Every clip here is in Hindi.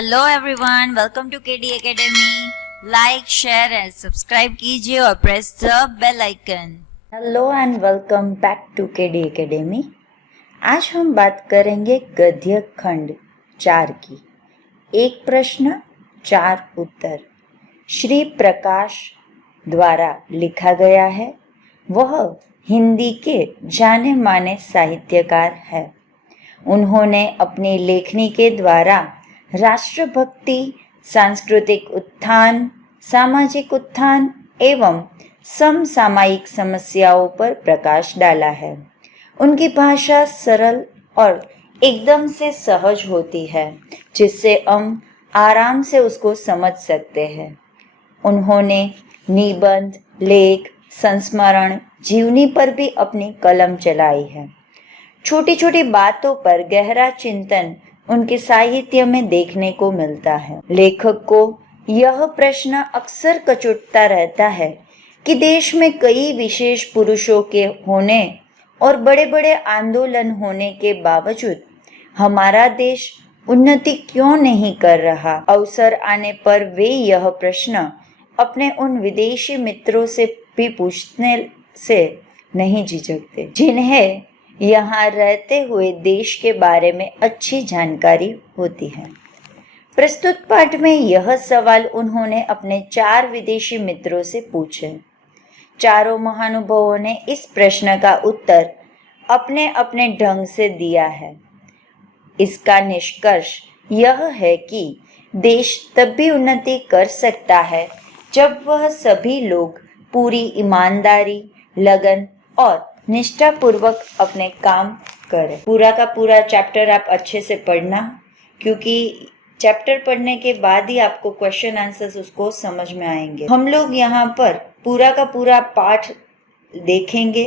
Hello everyone, welcome to KD Academy. Like, share and subscribe कीजिए और press the bell icon. Hello and welcome back to KD Academy. आज हम बात करेंगे गद्य खंड 4 की। एक प्रश्न 4 उत्तर श्री प्रकाश द्वारा लिखा गया है। वह हिंदी के जाने माने साहित्यकार है। उन्होंने अपनी लेखनी के द्वारा राष्ट्रभक्ति, सांस्कृतिक उत्थान, सामाजिक उत्थान एवं समसामयिक समस्याओं पर प्रकाश डाला है। उनकी भाषा सरल और एकदम से सहज होती है, जिससे हम आराम से उसको समझ सकते हैं। उन्होंने निबंध, लेख, संस्मरण, जीवनी पर भी अपनी कलम चलाई है। छोटी छोटी बातों पर गहरा चिंतन उनके साहित्य में देखने को मिलता है। लेखक को यह प्रश्न अक्सर कचोटता रहता है कि देश में कई विशेष पुरुषों के होने और बड़े बड़े आंदोलन होने के बावजूद हमारा देश उन्नति क्यों नहीं कर रहा। अवसर आने पर वे यह प्रश्न अपने उन विदेशी मित्रों से भी पूछने से नहीं झिझकते, जिन्हें यहाँ रहते हुए देश के बारे में अच्छी जानकारी होती है। प्रस्तुत पाठ में यह सवाल उन्होंने अपने 4 विदेशी मित्रों से पूछे। चारों महानुभावों ने इस प्रश्न का उत्तर अपने अपने ढंग से दिया है। इसका निष्कर्ष यह है कि देश तब भी उन्नति कर सकता है जब वह सभी लोग पूरी ईमानदारी, लगन और निष्ठापूर्वक अपने काम करें। पूरा का पूरा चैप्टर आप अच्छे से पढ़ना, क्योंकि चैप्टर पढ़ने के बाद ही आपको क्वेश्चन आंसर्स उसको समझ में आएंगे। हम लोग यहाँ पर पूरा का पूरा पाठ देखेंगे।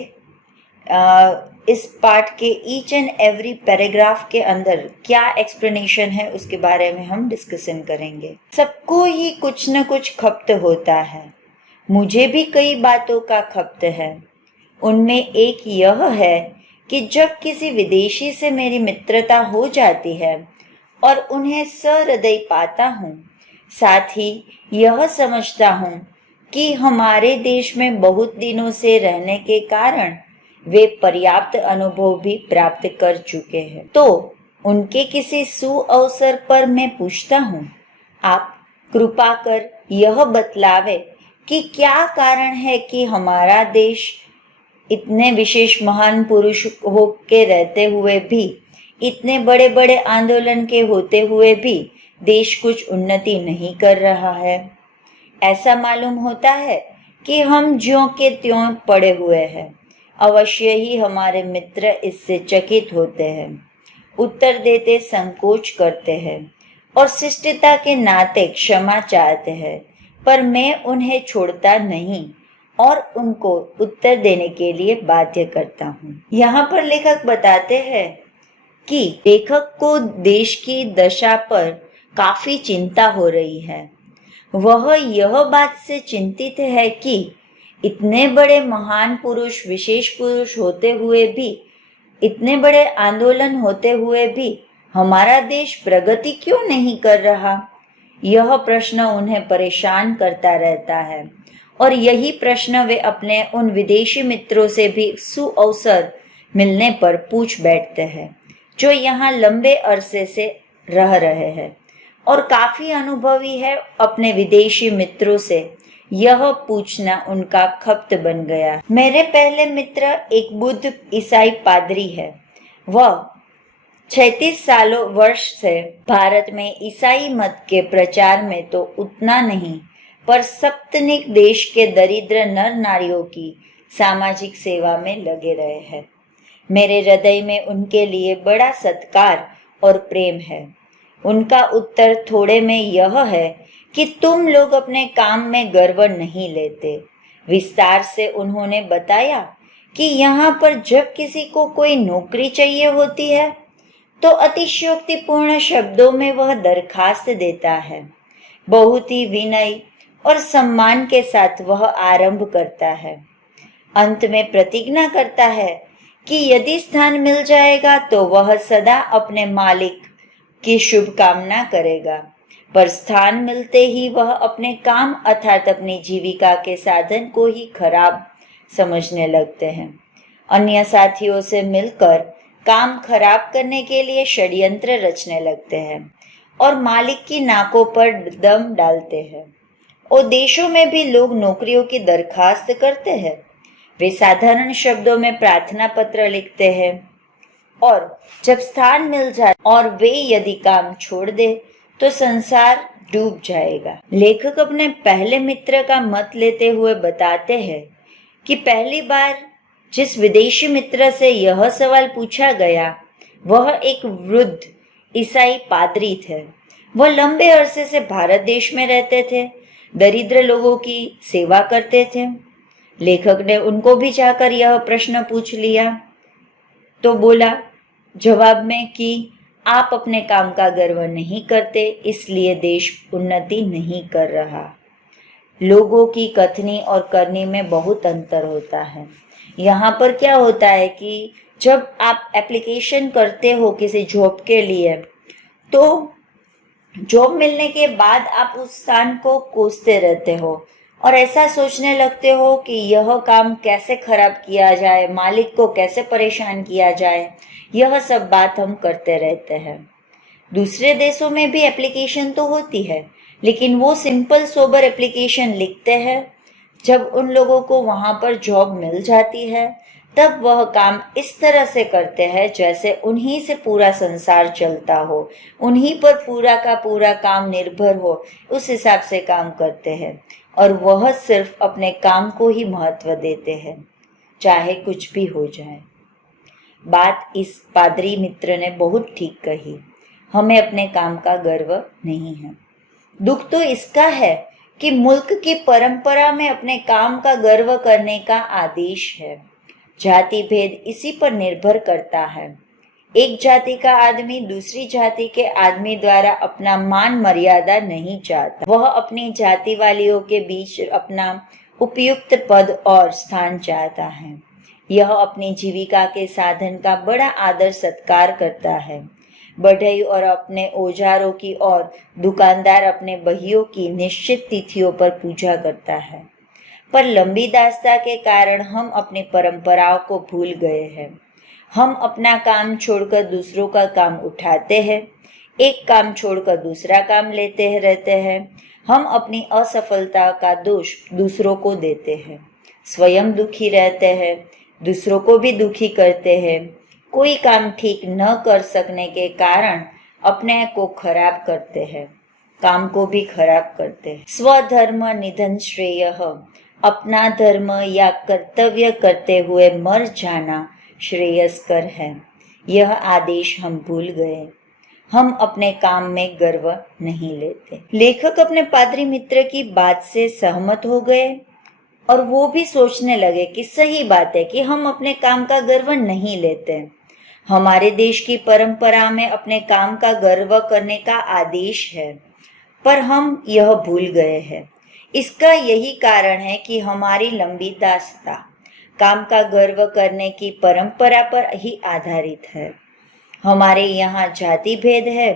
इस पाठ के ईच एंड एवरी पैराग्राफ के अंदर क्या एक्सप्लेनेशन है उसके बारे में हम डिस्कशन करेंगे। सबको ही कुछ न कुछ खपत होता है। मुझे भी कई बातों का खपत है। उनमें एक यह है कि जब किसी विदेशी से मेरी मित्रता हो जाती है और उन्हें सहृदय पाता हूँ, साथ ही यह समझता हूँ कि हमारे देश में बहुत दिनों से रहने के कारण वे पर्याप्त अनुभव भी प्राप्त कर चुके हैं, तो उनके किसी सुअवसर पर मैं पूछता हूँ, आप कृपा कर यह बतलावे कि क्या कारण है कि हमारा देश इतने विशेष महान पुरुष हो के रहते हुए भी, इतने बड़े बड़े आंदोलन के होते हुए भी देश कुछ उन्नति नहीं कर रहा है। ऐसा मालूम होता है कि हम ज्यों के त्यों पड़े हुए हैं। अवश्य ही हमारे मित्र इससे चकित होते हैं, उत्तर देते संकोच करते हैं और शिष्टता के नाते क्षमा चाहते हैं, पर मैं उन्हें छोड़ता नहीं और उनको उत्तर देने के लिए बाध्य करता हूँ। यहाँ पर लेखक बताते हैं कि लेखक को देश की दशा पर काफी चिंता हो रही है। वह यह बात से चिंतित है कि इतने बड़े महान पुरुष, विशेष पुरुष होते हुए भी, इतने बड़े आंदोलन होते हुए भी हमारा देश प्रगति क्यों नहीं कर रहा। यह प्रश्न उन्हें परेशान करता रहता है और यही प्रश्न वे अपने उन विदेशी मित्रों से भी सुअवसर मिलने पर पूछ बैठते हैं, जो यहाँ लंबे अरसे से रह रहे हैं और काफी अनुभवी है। अपने विदेशी मित्रों से यह पूछना उनका खप्त बन गया। मेरे पहले मित्र एक बुद्ध ईसाई पादरी है। वह 36 वर्ष से भारत में ईसाई मत के प्रचार में तो उतना नहीं, पर सप्तनिक देश के दरिद्र नर नारियों की सामाजिक सेवा में लगे रहे हैं। मेरे हृदय में उनके लिए बड़ा सत्कार और प्रेम है। उनका उत्तर थोड़े में यह है कि तुम लोग अपने काम में गर्व नहीं लेते। विस्तार से उन्होंने बताया कि यहाँ पर जब किसी को कोई नौकरी चाहिए होती है तो अतिशयोक्तिपूर्ण शब्दों में वह दरखास्त देता है। बहुत ही विनय और सम्मान के साथ वह आरंभ करता है। अंत में प्रतिज्ञा करता है कि यदि स्थान मिल जाएगा तो वह सदा अपने मालिक की शुभकामना करेगा। पर स्थान मिलते ही वह अपने काम अर्थात अपनी जीविका के साधन को ही खराब समझने लगते हैं। अन्य साथियों से मिलकर काम खराब करने के लिए षड्यंत्र रचने लगते हैं और मालिक की नाकों पर दम डालते हैं। और देशों में भी लोग नौकरियों की दरखास्त करते हैं। वे साधारण शब्दों में प्रार्थना पत्र लिखते हैं और जब स्थान मिल जाए और वे यदि काम छोड़ दे तो संसार डूब जाएगा। लेखक अपने पहले मित्र का मत लेते हुए बताते हैं कि पहली बार जिस विदेशी मित्र से यह सवाल पूछा गया वह एक वृद्ध ईसाई पादरी थे। वह लंबे अरसे से भारत देश में रहते थे, दरिद्र लोगों की सेवा करते थे। लेखक ने उनको भी जाकर यह प्रश्न पूछ लिया तो बोला जवाब में कि आप अपने काम का गर्व नहीं करते, इसलिए देश उन्नति नहीं कर रहा। लोगों की कथनी और करनी में बहुत अंतर होता है। यहाँ पर क्या होता है कि जब आप एप्लीकेशन करते हो किसी जॉब के लिए तो जॉब मिलने के बाद आप उस स्थान को कोसते रहते हो और ऐसा सोचने लगते हो कि यह काम कैसे खराब किया जाए, मालिक को कैसे परेशान किया जाए, यह सब बात हम करते रहते हैं। दूसरे देशों में भी एप्लीकेशन तो होती है, लेकिन वो सिंपल सोबर एप्लीकेशन लिखते हैं। जब उन लोगों को वहां पर जॉब मिल जाती है तब वह काम इस तरह से करते हैं जैसे उन्हीं से पूरा संसार चलता हो, उन्हीं पर पूरा का पूरा काम निर्भर हो, उस हिसाब से काम करते हैं और वह सिर्फ अपने काम को ही महत्व देते हैं, चाहे कुछ भी हो जाए। बात इस पादरी मित्र ने बहुत ठीक कही। हमें अपने काम का गर्व नहीं है। दुख तो इसका है कि मुल्क की परंपरा में अपने काम का गर्व करने का आदेश है। जाति भेद इसी पर निर्भर करता है। एक जाति का आदमी दूसरी जाति के आदमी द्वारा अपना मान मर्यादा नहीं चाहता। वह अपनी जाति वालियों के बीच अपना उपयुक्त पद और स्थान चाहता है। यह अपनी जीविका के साधन का बड़ा आदर सत्कार करता है। बढ़ई और अपने औजारों की और दुकानदार अपने बहियों की निश्चित तिथियों पर पूजा करता है। पर लंबी दास्ता के कारण हम अपनी परंपराओं को भूल गए हैं। हम अपना काम छोड़कर दूसरों का काम उठाते हैं, एक काम छोड़कर दूसरा काम लेते रहते हैं। हम अपनी असफलता का दोष दूसरों को देते हैं, स्वयं दुखी रहते हैं, दूसरों को भी दुखी करते हैं। कोई काम ठीक न कर सकने के कारण अपने को खराब करते हैं, काम को भी खराब करते हैं। स्वधर्म निधन श्रेयः, अपना धर्म या कर्तव्य करते हुए मर जाना श्रेयस्कर है। यह आदेश हम भूल गए। हम अपने काम में गर्व नहीं लेते। लेखक अपने पादरी मित्र की बात से सहमत हो गए और वो भी सोचने लगे कि सही बात है कि हम अपने काम का गर्व नहीं लेते। हमारे देश की परंपरा में अपने काम का गर्व करने का आदेश है, पर हम यह भूल गए हैं। इसका यही कारण है कि हमारी लंबी दास्तां काम का गर्व करने की परंपरा पर ही आधारित है। हमारे यहाँ जाति भेद है।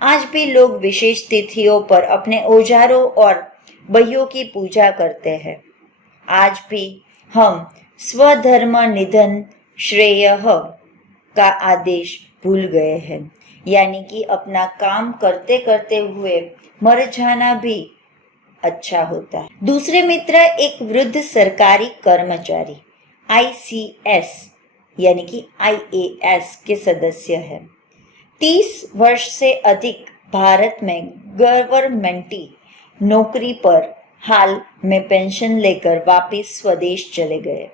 आज भी लोग विशेष तिथियों पर अपने औजारों और बहियों की पूजा करते हैं। आज भी हम स्वधर्म निधन श्रेयः का आदेश भूल गए हैं, यानी कि अपना काम करते करते हुए मर जाना भी अच्छा होता है। दूसरे मित्र एक वृद्ध सरकारी कर्मचारी ICS यानी कि IAS के सदस्य है। 30 वर्ष से अधिक भारत में गवर्नमेंटी नौकरी पर हाल में पेंशन लेकर वापस स्वदेश चले गए।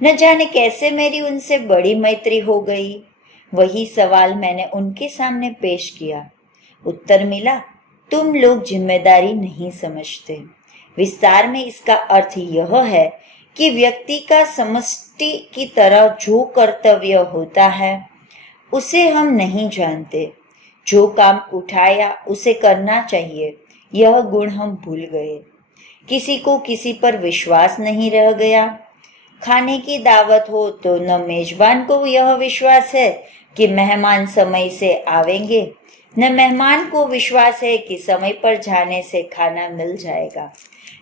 न जाने कैसे मेरी उनसे बड़ी मैत्री हो गई। वही सवाल मैंने उनके सामने पेश किया। उत्तर मिला, तुम लोग जिम्मेदारी नहीं समझते। विस्तार में इसका अर्थ यह है कि व्यक्ति का समष्टि की तरह जो कर्तव्य होता है उसे हम नहीं जानते। जो काम उठाया उसे करना चाहिए, यह गुण हम भूल गए। किसी को किसी पर विश्वास नहीं रह गया। खाने की दावत हो तो न मेजबान को यह विश्वास है कि मेहमान समय से आवेंगे, न मेहमान को विश्वास है कि समय पर जाने से खाना मिल जाएगा।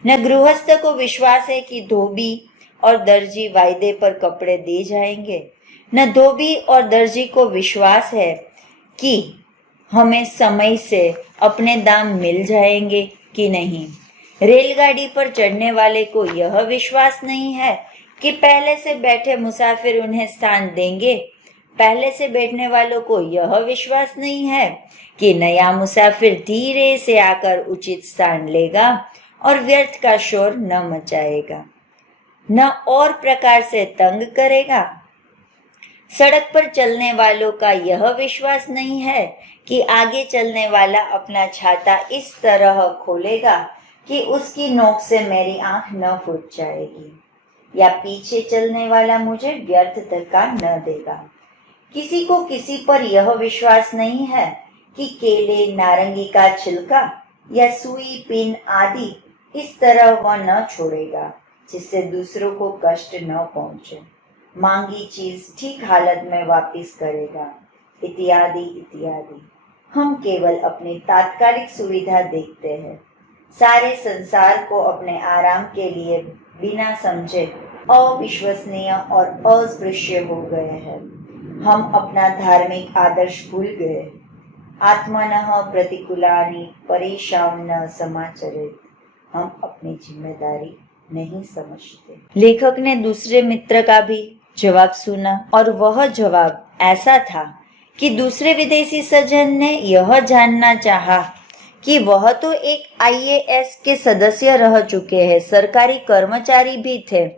न गृहस्थ को विश्वास है कि धोबी और दर्जी वायदे पर कपड़े दे जाएंगे। न धोबी और दर्जी को विश्वास है कि हमें समय से अपने दाम मिल जाएंगे कि नहीं। रेलगाड़ी पर चढ़ने वाले को यह विश्वास नहीं है कि पहले से बैठे मुसाफिर उन्हें स्थान देंगे। पहले से बैठने वालों को यह विश्वास नहीं है कि नया मुसाफिर धीरे से आकर उचित स्थान लेगा और व्यर्थ का शोर न मचाएगा, न और प्रकार से तंग करेगा। सड़क पर चलने वालों का यह विश्वास नहीं है कि आगे चलने वाला अपना छाता इस तरह खोलेगा कि उसकी नोक से मेरी आंख न फूट जाएगी, या पीछे चलने वाला मुझे व्यर्थ धक्का न देगा। किसी को किसी पर यह विश्वास नहीं है कि केले, नारंगी का छिलका या सुई, पिन आदि इस तरह वह न छोड़ेगा जिससे दूसरों को कष्ट न पहुंचे। मांगी चीज ठीक हालत में वापस करेगा, इत्यादि इत्यादि। हम केवल अपनी तात्कालिक सुविधा देखते हैं। सारे संसार को अपने आराम के लिए बिना समझे अविश्वसनीय और अस्पृश्य हो गए हैं। हम अपना धार्मिक आदर्श भूल गए। आत्मनः प्रतिकूलानि परेशान समाचरेत्। हम अपनी जिम्मेदारी नहीं समझते। लेखक ने दूसरे मित्र का भी जवाब सुना और वह जवाब ऐसा था कि दूसरे विदेशी सज्जन ने यह जानना चाहा कि वह तो एक IAS के सदस्य रह चुके हैं, सरकारी कर्मचारी भी थे,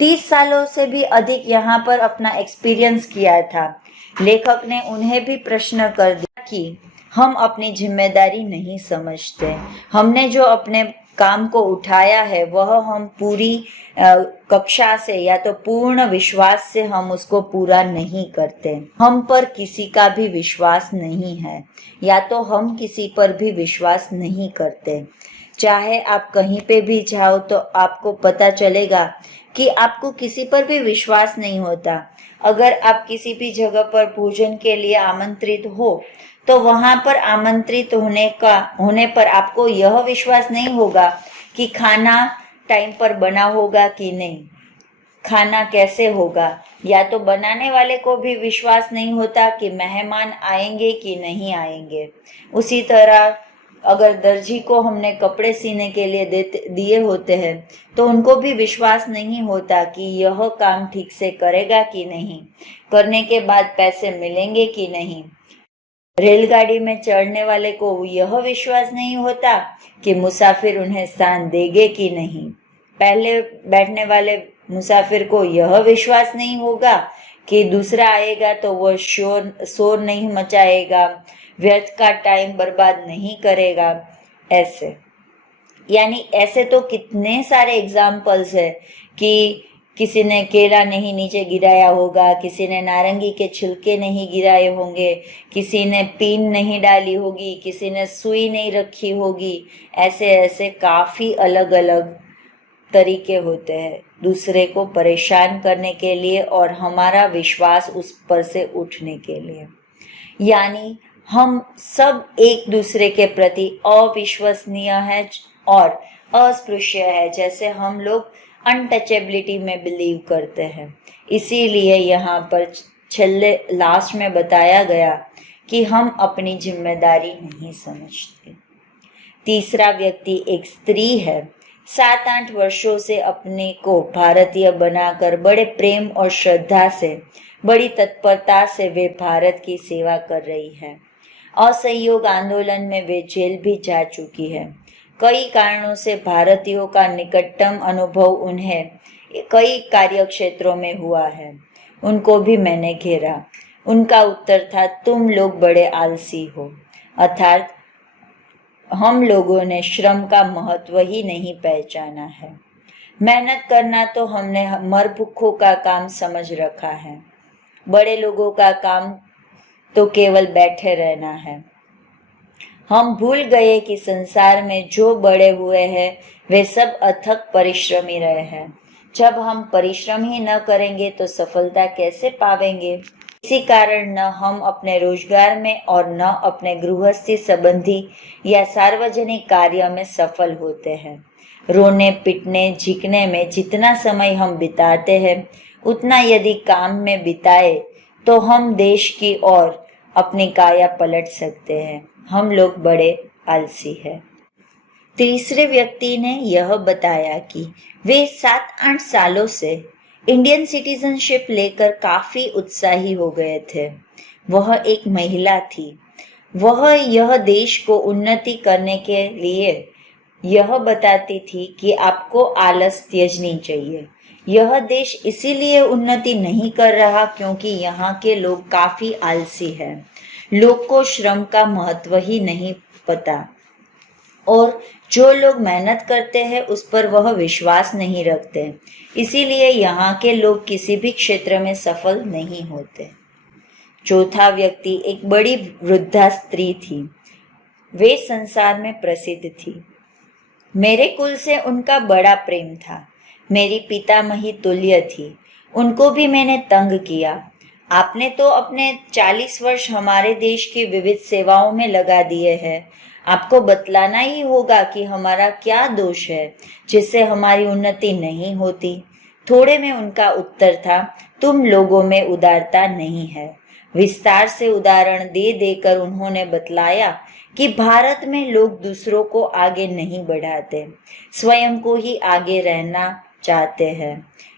30 सालों से भी अधिक यहाँ पर अपना एक्सपीरियंस किया था। लेखक ने उन्हें भी प्रश्न कर दिया कि हम अपनी जिम्मेदारी नहीं समझते। हमने जो अपने काम को उठाया है वह हम पूरी कक्षा से या तो पूर्ण विश्वास से हम उसको पूरा नहीं करते। हम पर किसी का भी विश्वास नहीं है, या तो हम किसी पर भी विश्वास नहीं करते। चाहे आप कहीं पे भी जाओ तो आपको पता चलेगा कि आपको किसी पर भी विश्वास नहीं होता। अगर आप किसी भी जगह पर भोजन के लिए आमंत्रित हो तो वहां पर आमंत्रित होने पर आपको यह विश्वास नहीं होगा कि खाना टाइम पर बना होगा कि नहीं, खाना कैसे होगा, या तो बनाने वाले को भी विश्वास नहीं होता कि मेहमान आएंगे कि नहीं आएंगे। उसी तरह अगर दर्जी को हमने कपड़े सीने के लिए दिए होते हैं तो उनको भी विश्वास नहीं होता कि यह काम ठीक से करेगा कि नहीं, करने के बाद पैसे मिलेंगे कि नहीं। रेलगाड़ी में चढ़ने वाले को यह विश्वास नहीं होता कि मुसाफिर उन्हें स्थान देंगे कि नहीं। पहले बैठने वाले मुसाफिर को यह विश्वास नहीं होगा कि दूसरा आएगा तो वह शोर नहीं मचाएगा, व्यर्थ का टाइम बर्बाद नहीं करेगा। ऐसे तो कितने सारे एग्जाम्पल्स है कि किसी ने केला नहीं नीचे गिराया होगा, किसी ने नारंगी के छिलके नहीं गिराए होंगे, किसी ने पिन नहीं डाली होगी, किसी ने सुई नहीं रखी होगी। ऐसे काफी अलग अलग तरीके होते हैं दूसरे को परेशान करने के लिए और हमारा विश्वास उस पर से उठने के लिए। यानी हम सब एक दूसरे के प्रति अविश्वसनीय है और अस्पृश्य है, जैसे हम लोग अनटचेबिलिटी में बिलीव करते हैं। इसीलिए यहाँ पर लास्ट में बताया गया कि हम अपनी जिम्मेदारी नहीं समझते। तीसरा व्यक्ति एक स्त्री है। 7-8 वर्षों से अपने को भारतीय बनाकर बड़े प्रेम और श्रद्धा से, बड़ी तत्परता से वे भारत की सेवा कर रही है। असहयोग आंदोलन में वे जेल भी जा चुकी है। कई कारणों से भारतीयों का निकटतम अनुभव उन्हें कई कार्य क्षेत्रों में हुआ है। उनको भी मैंने घेरा। उनका उत्तर था, तुम लोग बड़े आलसी हो, अर्थात हम लोगों ने श्रम का महत्व ही नहीं पहचाना है। मेहनत करना तो हमने मरभुक्खों का काम समझ रखा है। बड़े लोगों का काम तो केवल बैठे रहना है। हम भूल गए कि संसार में जो बड़े हुए हैं वे सब अथक परिश्रमी रहे हैं। जब हम परिश्रम ही न करेंगे तो सफलता कैसे पावेंगे। इसी कारण न हम अपने रोजगार में और न अपने गृहस्थी संबंधी या सार्वजनिक कार्य में सफल होते हैं। रोने पिटने झिकने में जितना समय हम बिताते हैं उतना यदि काम में बिताए तो हम देश की ओर अपनी काया पलट सकते हैं। हम लोग बड़े आलसी हैं। तीसरे व्यक्ति ने यह बताया कि वे 7-8 सालों से इंडियन सिटीजनशिप लेकर काफी उत्साही हो गए थे। वह एक महिला थी। वह यह देश को उन्नति करने के लिए यह बताती थी कि आपको आलस त्यागनी चाहिए। यह देश इसीलिए उन्नति नहीं कर रहा क्योंकि यहाँ के लोग काफी आलसी हैं। लोग को श्रम का महत्व ही नहीं पता और जो लोग मेहनत करते हैं उस पर वह विश्वास नहीं रखते। इसीलिए यहाँ के लोग किसी भी क्षेत्र में सफल नहीं होते। चौथा व्यक्ति एक बड़ी वृद्धा स्त्री थी। वे संसार में प्रसिद्ध थी। मेरे कुल से उनका बड़ा प्रेम था। मेरी पितामही तुल्य थी। उनको भी मैंने तंग किया। आपने तो अपने 40 वर्ष हमारे देश की विविध सेवाओं में लगा दिए हैं। आपको बतलाना ही होगा कि हमारा क्या दोष है जिससे हमारी उन्नति नहीं होती। थोड़े में उनका उत्तर था, तुम लोगों में उदारता नहीं है। विस्तार से उदाहरण दे देकर उन्होंने बतलाया कि भारत में लोग दूसरों को आगे नहीं बढ़ाते, स्वयं को ही आगे रहना चाहते हैं।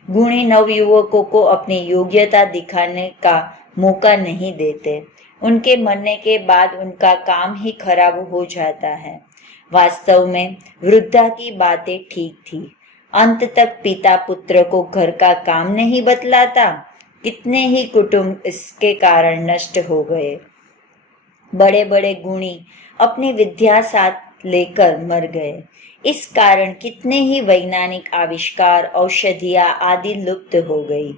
गुणी नवयुवकों को अपनी योग्यता दिखाने का मौका नहीं देते। उनके मरने के बाद उनका काम ही खराब हो जाता है। वास्तव में वृद्धा की बातें ठीक थी। अंत तक पिता पुत्र को घर का काम नहीं बतलाता। कितने ही कुटुंब इसके कारण नष्ट हो गए। बड़े बड़े गुणी अपनी विद्या साथ लेकर मर गए। इस कारण कितने ही वैज्ञानिक आविष्कार, औषधियां आदि लुप्त हो गई।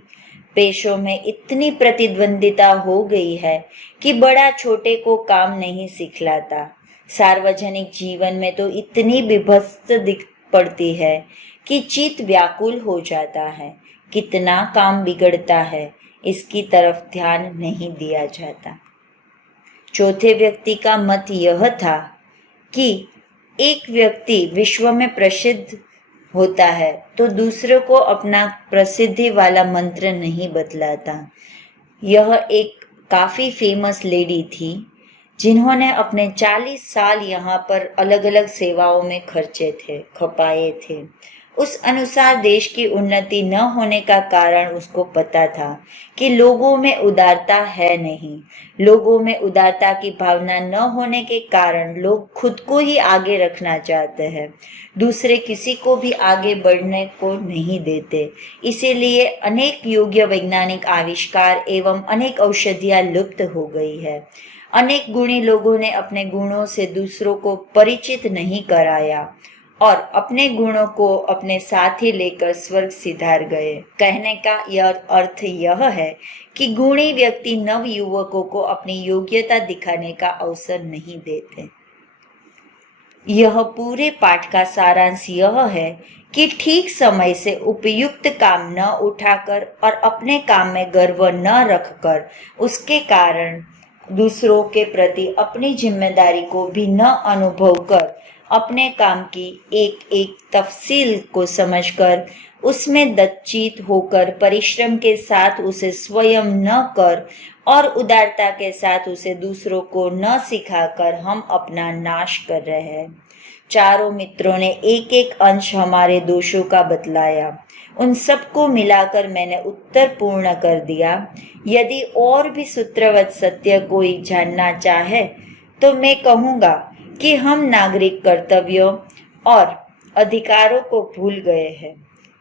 पेशों में इतनी प्रतिद्वंदिता हो गई है कि बड़ा छोटे को काम नहीं सिखलाता। सार्वजनिक जीवन में तो इतनी विभत्स दिख पड़ती है कि चित्त व्याकुल हो जाता है। कितना काम बिगड़ता है, इसकी तरफ ध्यान नहीं दिया जाता। चौथे व्यक्ति का मत यह था कि एक व्यक्ति विश्व में प्रसिद्ध होता है तो दूसरों को अपना प्रसिद्धि वाला मंत्र नहीं बतलाता। यह एक काफी फेमस लेडी थी जिन्होंने अपने 40 साल यहाँ पर अलग अलग सेवाओं में खपाए थे। उस अनुसार देश की उन्नति न होने का कारण उसको पता था कि लोगों में उदारता है नहीं। लोगों में उदारता की भावना न होने के कारण लोग खुद को ही आगे रखना चाहते हैं, दूसरे किसी को भी आगे बढ़ने को नहीं देते। इसीलिए अनेक योग्य वैज्ञानिक आविष्कार एवं अनेक औषधियां लुप्त हो गई है। अनेक गुणी लोगों ने अपने गुणों से दूसरों को परिचित नहीं कराया और अपने गुणों को अपने साथ ही लेकर स्वर्ग सिधार गए। कहने का यह अर्थ यह है कि गुणी व्यक्ति नव युवकों को अपनी योग्यता दिखाने का अवसर नहीं देते। यह पूरे पाठ का सारांश यह है कि ठीक समय से उपयुक्त काम न उठाकर और अपने काम में गर्व न रखकर उसके कारण दूसरों के प्रति अपनी जिम्मेदारी को भी न अनुभव कर अपने काम की एक एक तफसील को समझकर उसमें दच्चित होकर परिश्रम के साथ उसे स्वयं न कर और उदारता के साथ उसे दूसरों को न सिखाकर हम अपना नाश कर रहे हैं। चारों मित्रों ने एक एक अंश हमारे दोषों का बतलाया। उन सबको मिलाकर मैंने उत्तर पूर्ण कर दिया। यदि और भी सूत्रवत सत्य कोई जानना चाहे तो मैं कहूँगा कि हम नागरिक कर्तव्यों और अधिकारों को भूल गए हैं।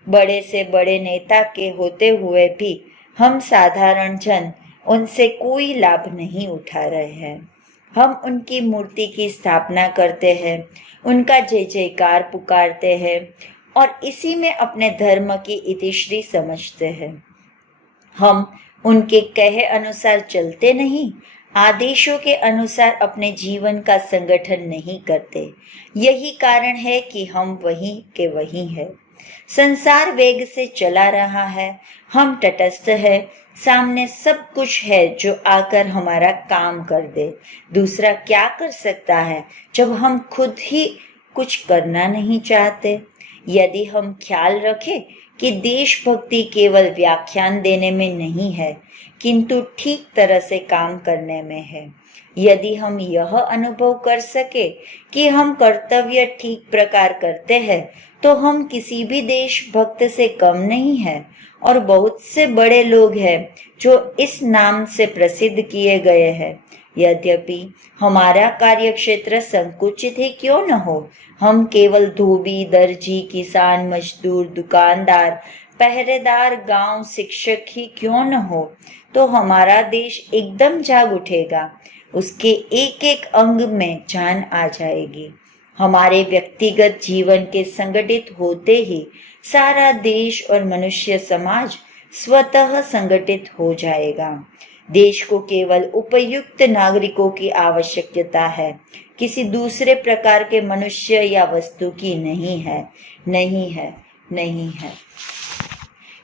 बड़े से बड़े नेता के होते हुए भी हम साधारण जन उनसे कोई लाभ नहीं उठा रहे हैं। हम उनकी मूर्ति की स्थापना करते हैं, उनका जय जयकार पुकारते हैं और इसी में अपने धर्म की इतिश्री समझते हैं। हम उनके कहे अनुसार चलते नहीं, आदेशों के अनुसार अपने जीवन का संगठन नहीं करते। यही कारण है कि हम वहीं के वहीं हैं। संसार वेग से चला रहा है, हम तटस्थ हैं। सामने सब कुछ है जो आकर हमारा काम कर दे। दूसरा क्या कर सकता है जब हम खुद ही कुछ करना नहीं चाहते? यदि हम ख्याल रखें कि देशभक्ति केवल व्याख्यान देने में नहीं है, किंतु ठीक तरह से काम करने में है, यदि हम यह अनुभव कर सके कि हम कर्तव्य ठीक प्रकार करते हैं, तो हम किसी भी देशभक्त से कम नहीं है। और बहुत से बड़े लोग हैं जो इस नाम से प्रसिद्ध किए गए हैं। यद्यपि हमारा कार्यक्षेत्र संकुचित ही क्यों न हो, हम केवल धोबी, दर्जी, किसान, मजदूर, दुकानदार, पहरेदार, गांव शिक्षक ही क्यों न हो, तो हमारा देश एकदम जाग उठेगा। उसके एक एक अंग में जान आ जाएगी। हमारे व्यक्तिगत जीवन के संगठित होते ही सारा देश और मनुष्य समाज स्वतः संगठित हो जाएगा। देश को केवल उपयुक्त नागरिकों की आवश्यकता है, किसी दूसरे प्रकार के मनुष्य या वस्तु की नहीं है, नहीं है, नहीं है।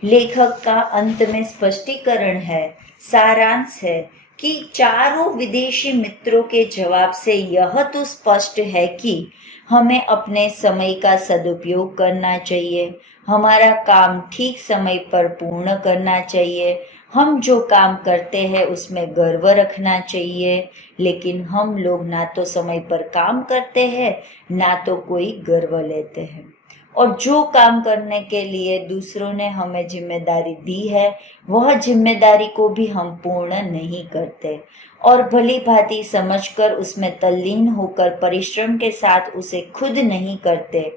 लेखक का अंत में स्पष्टीकरण है, सारांश है कि चारों विदेशी मित्रों के जवाब से यह तो स्पष्ट है कि हमें अपने समय का सदुपयोग करना चाहिए, हमारा काम ठीक समय पर पूर्ण करना चाहिए, हम जो काम करते हैं उसमें गर्व रखना चाहिए। लेकिन हम लोग ना तो समय पर काम करते हैं, ना तो कोई गर्व लेते हैं। और जो काम करने के लिए दूसरों ने हमें जिम्मेदारी दी है, वह जिम्मेदारी को भी हम पूर्ण नहीं करते और भली भांति समझकर उसमें तल्लीन होकर परिश्रम के साथ उसे खुद नहीं करते।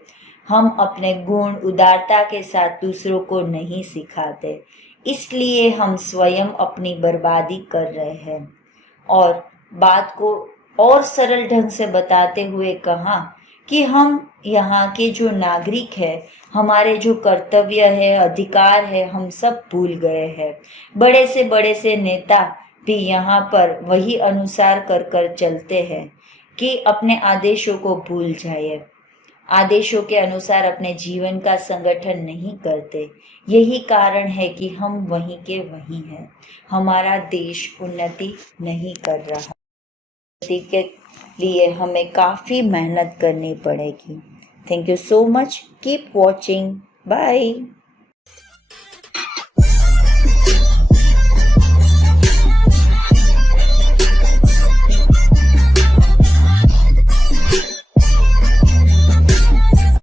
हम अपने गुण उदारता के साथ दूसरों को नहीं सिखाते, इसलिए हम स्वयं अपनी बर्बादी कर रहे हैं। और बात को और सरल ढंग से बताते हुए कहा कि हम यहाँ के जो नागरिक है, हमारे जो कर्तव्य है, अधिकार है, हम सब भूल गए हैं। बड़े से नेता भी यहाँ पर वही अनुसार कर कर चलते हैं कि अपने आदेशों को भूल जाए, आदेशों के अनुसार अपने जीवन का संगठन नहीं करते। यही कारण है कि हम वहीं के वहीं हैं। हमारा देश उन्नति नहीं कर रहा। उन्नति के लिए हमें काफ़ी मेहनत करनी पड़ेगी। Thank you so much. Keep watching. Bye.